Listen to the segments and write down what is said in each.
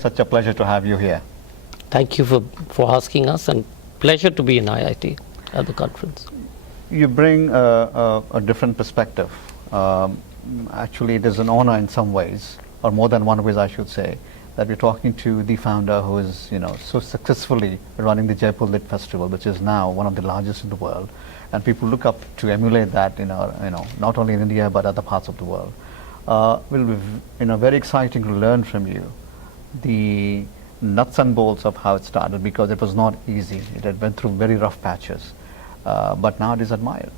such a pleasure to have you here. Thank you for asking us, and pleasure to be in IIT at the conference. You bring a different perspective. Actually, it is an honor in some ways, or more than one ways I should say, that we're talking to the founder who is, so successfully running the Jaipur Lit Festival, which is now one of the largest in the world, and people look up to emulate that not only in India but other parts of the world. Will be very exciting to learn from you the nuts and bolts of how it started, because it was not easy. It had went through very rough patches, but now it is admired.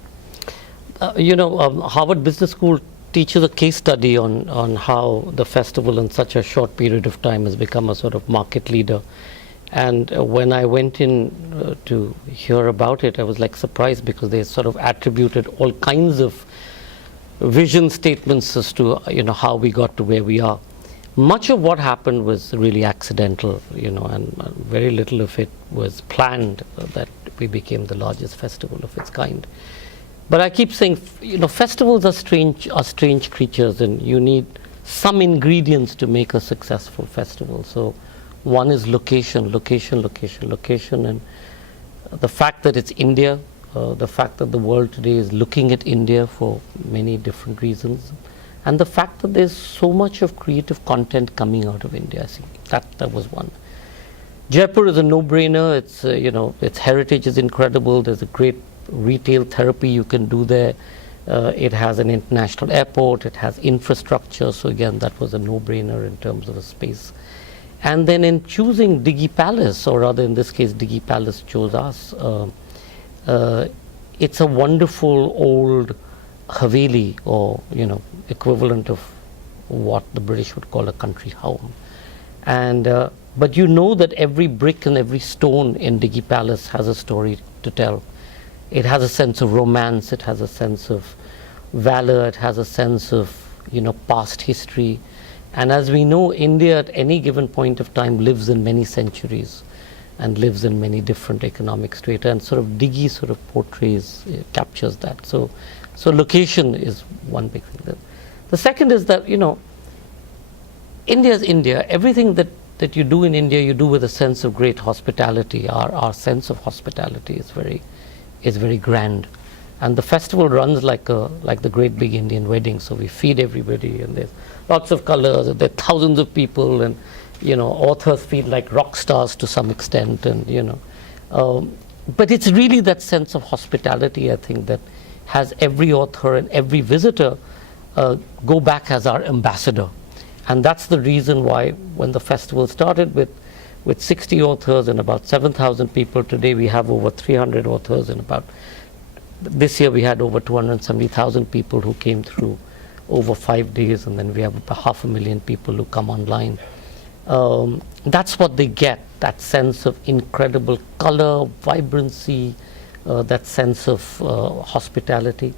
Harvard Business School teaches a case study on how the festival in such a short period of time has become a sort of market leader. And when I went in to hear about it, I was like surprised, because they sort of attributed all kinds of vision statements as to how we got to where we are. Much of what happened was really accidental, and very little of it was planned, that we became the largest festival of its kind. But I keep saying, festivals are strange creatures, and you need some ingredients to make a successful festival. So one is location, and the fact that it's India, the fact that the world today is looking at India for many different reasons, and the fact that there's so much of creative content coming out of India. I think that was one. Jaipur is a no-brainer. It's its heritage is incredible. There's a great retail therapy you can do there. It has an international airport. It has infrastructure. So again, that was a no-brainer in terms of a space. And then in choosing Digi Palace, or rather in this case, Digi Palace chose us. It's a wonderful old Haveli, or equivalent of what the British would call a country home. And but that every brick and every stone in Digi Palace has a story to tell. It has a sense of romance. It has a sense of valor. It has a sense of past history. And as we know, India at any given point of time lives in many centuries and lives in many different economic strata, and sort of Digi sort of portrays, captures that. So location is one big thing. The second is that, India is India. Everything that you do in India, you do with a sense of great hospitality. Our sense of hospitality is very grand. And the festival runs like the great big Indian wedding. So we feed everybody, and there's lots of colors, and there are thousands of people, and authors feel like rock stars to some extent, and but it's really that sense of hospitality, I think, that has every author and every visitor go back as our ambassador. And that's the reason why, when the festival started with 60 authors and about 7,000 people, today we have over 300 authors, and this year we had over 270,000 people who came through over 5 days, and then we have about 500,000 people who come online. That's what they get, that sense of incredible color, vibrancy, that sense of hospitality.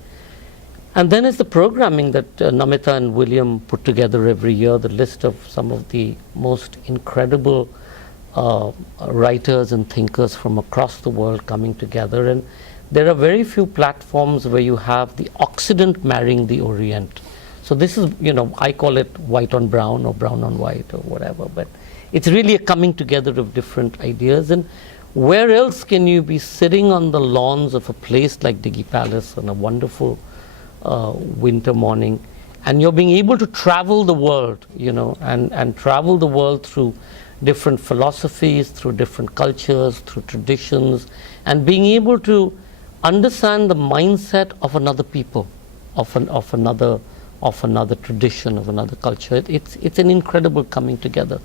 And then it's the programming that Namita and William put together every year, the list of some of the most incredible writers and thinkers from across the world coming together. And there are very few platforms where you have the Occident marrying the Orient. So this is, I call it white on brown, or brown on white, or whatever, but it's really a coming together of different ideas. And where else can you be sitting on the lawns of a place like Digi Palace on a wonderful winter morning, and you're being able to travel the world, and travel the world through different philosophies, through different cultures, through traditions, and being able to understand the mindset of another people, of another tradition, of another culture. It's an incredible coming together.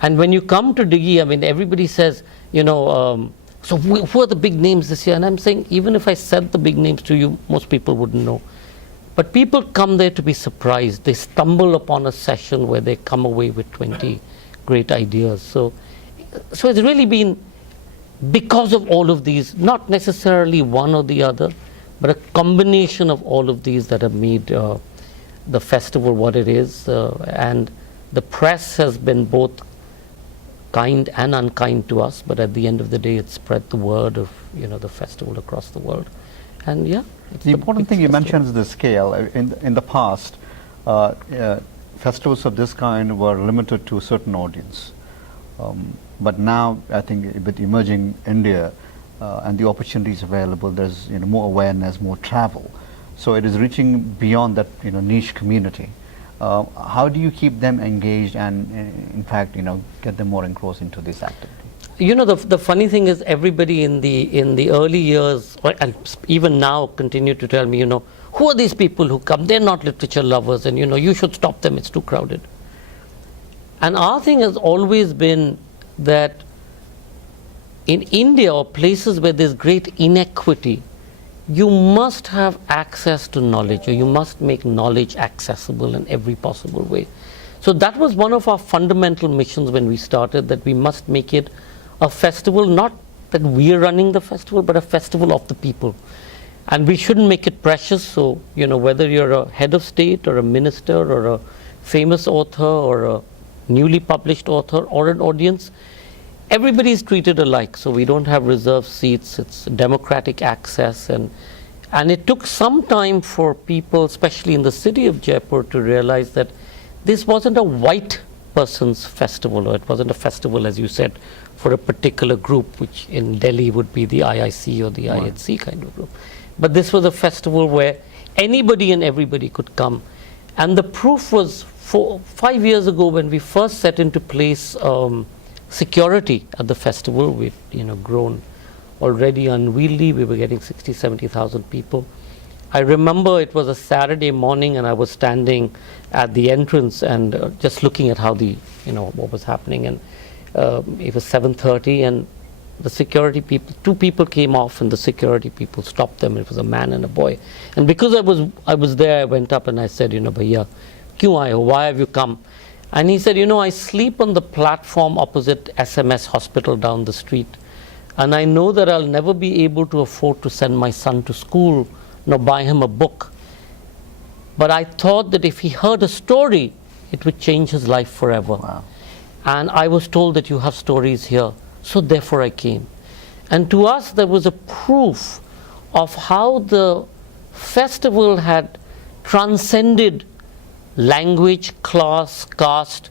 And when you come to Digi, I mean, everybody says, so who are the big names this year? And I'm saying, even if I said the big names to you, most people wouldn't know. But people come there to be surprised. They stumble upon a session where they come away with 20 great ideas. So it's really been because of all of these, not necessarily one or the other, but a combination of all of these that have made the festival what it is. And the press has been both kind and unkind to us, but at the end of the day, it spread the word of the festival across the world. And yeah, the important thing you mentioned is the scale. In the past, festivals of this kind were limited to a certain audience. But now, I think with emerging India and the opportunities available, there's more awareness, more travel. So it is reaching beyond that niche community. How do you keep them engaged and, in fact, get them more engrossed into this activity? The funny thing is, everybody in the early years, and even now, continue to tell me, who are these people who come? They're not literature lovers, and you should stop them. It's too crowded. And our thing has always been that in India or places where there's great inequity, you must have access to knowledge, or you must make knowledge accessible in every possible way. So that was one of our fundamental missions when we started, that we must make it a festival, not that we're running the festival, but a festival of the people. And we shouldn't make it precious. So, whether you're a head of state or a minister or a famous author or a newly published author or an audience, everybody is treated alike. So we don't have reserved seats. It's democratic access. And it took some time for people, especially in the city of Jaipur, to realize that this wasn't a white person's festival, or it wasn't a festival, as you said, for a particular group, which in Delhi would be the IIC or the IITC kind of group. But this was a festival where anybody and everybody could come. And the proof was 5 years ago, when we first set into place security at the festival. We've grown already unwieldy. We were getting 60, 70,000 people. I remember it was a Saturday morning, and I was standing at the entrance and just looking at how what was happening. And it was 7:30, and the security people, two people came off, and the security people stopped them. It was a man and a boy. And because I was there, I went up and I said, Bhaiya, kyun aaye ho? Why have you come? And he said, I sleep on the platform opposite SMS hospital down the street. And I know that I'll never be able to afford to send my son to school, nor buy him a book. But I thought that if he heard a story, it would change his life forever. Wow. And I was told that you have stories here. So therefore I came. And to us, there was a proof of how the festival had transcended language, class, caste,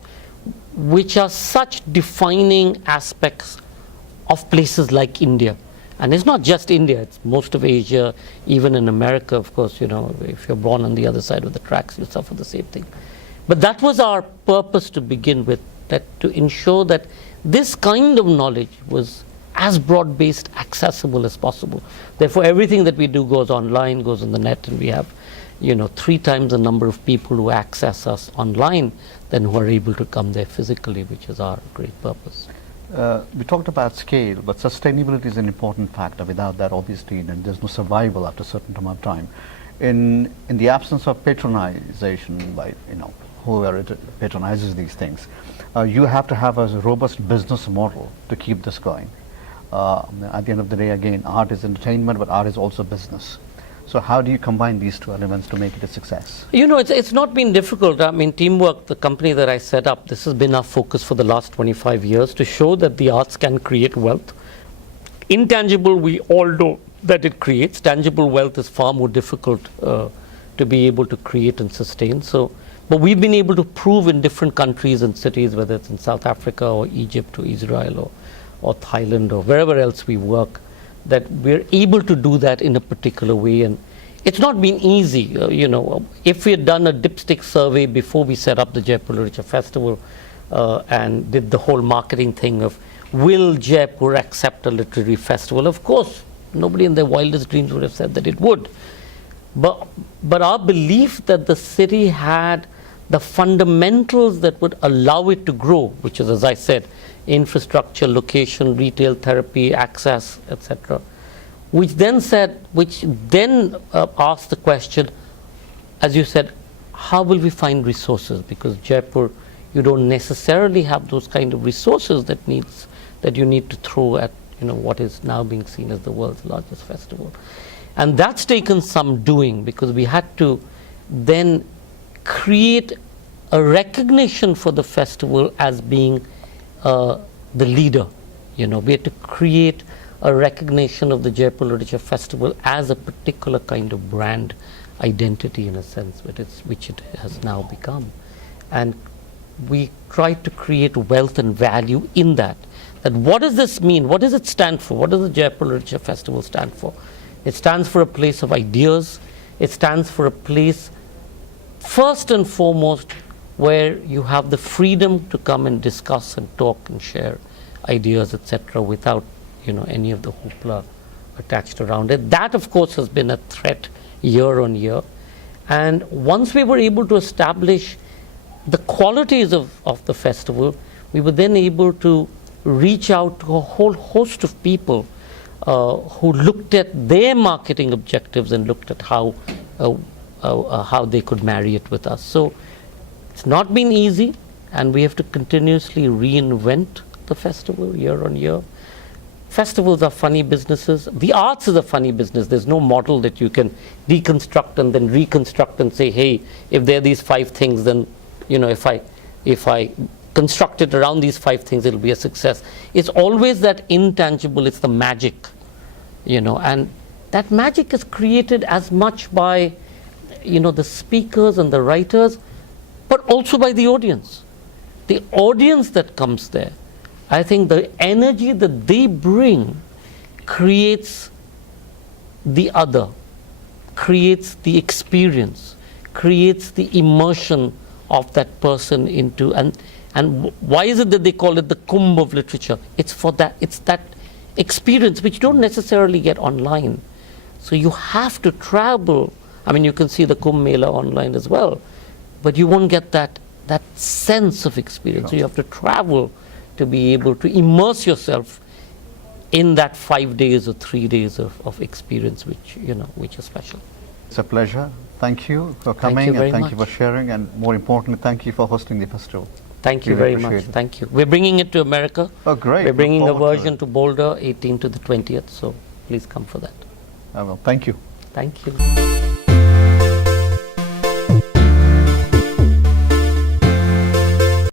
which are such defining aspects of places like India. And it's not just India, it's most of Asia, even in America, of course, if you're born on the other side of the tracks, you suffer the same thing. But that was our purpose to begin with, that to ensure that this kind of knowledge was as broad-based, accessible as possible. Therefore, everything that we do goes online, goes on the net, and we have 3 times the number of people who access us online than who are able to come there physically, which is our great purpose. We talked about scale, but sustainability is an important factor. Without that, obviously, then there's no survival after a certain amount of time. In the absence of patronization by whoever patronizes these things, you have to have a robust business model to keep this going. At the end of the day, again, art is entertainment, but art is also business. So how do you combine these two elements to make it a success? It's not been difficult. I mean, Teamwork, the company that I set up, this has been our focus for the last 25 years, to show that the arts can create wealth. Intangible, we all know that it creates. Tangible wealth is far more difficult to be able to create and sustain. But we've been able to prove in different countries and cities, whether it's in South Africa or Egypt or Israel or Thailand or wherever else we work, that we're able to do that in a particular way. And it's not been easy. If we had done a dipstick survey before we set up the Jaipur Literature Festival and did the whole marketing thing of, will Jaipur accept a literary festival? Of course, nobody in their wildest dreams would have said that it would. But our belief that the city had the fundamentals that would allow it to grow, which is, as I said, infrastructure, location, retail, therapy, access, etc., which then asked the question, as you said, how will we find resources? Because Jaipur, you don't necessarily have those kind of resources that you need to throw at what is now being seen as the world's largest festival. And that's taken some doing, because we had to then create a recognition for the festival as being the leader. We had to create a recognition of the Jaipur Literature Festival as a particular kind of brand identity, in a sense, which it has now become. And we tried to create wealth and value in that. That what does this mean? What does it stand for? What does the Jaipur Literature Festival stand for? It stands for a place of ideas. It stands for a place, first and foremost, where you have the freedom to come and discuss and talk and share ideas, etc., without, any of the hoopla attached around it. That, of course, has been a threat year on year. And once we were able to establish the qualities of the festival, we were then able to reach out to a whole host of people who looked at their marketing objectives and looked at how they could marry it with us. So it's not been easy, and we have to continuously reinvent the festival year on year. Festivals are funny businesses. The arts is a funny business. There's no model that you can deconstruct and then reconstruct and say, hey, if there are these 5 things, then, if I construct it around these 5 things, it'll be a success. It's always that intangible, it's the magic, and that magic is created as much by, the speakers and the writers, but also by the audience. The audience that comes there, I think the energy that they bring creates the other, creates the experience, creates the immersion of that person into, and why is it that they call it the Kumbh of literature? It's for that, it's that experience which you don't necessarily get online. So you have to travel. I mean, you can see the Kumbh Mela online as well, but you won't get that sense of experience. So you have to travel to be able to immerse yourself in that 5 days or 3 days of experience, which is special. It's a pleasure. Thank you for coming, and thank you for sharing, and more importantly, thank you for hosting the festival. Thank you very much. Thank you. We're bringing it to America. Oh, great. We're bringing a version to Boulder, 18th to the 20th, so please come for that. I will. Thank you. Thank you.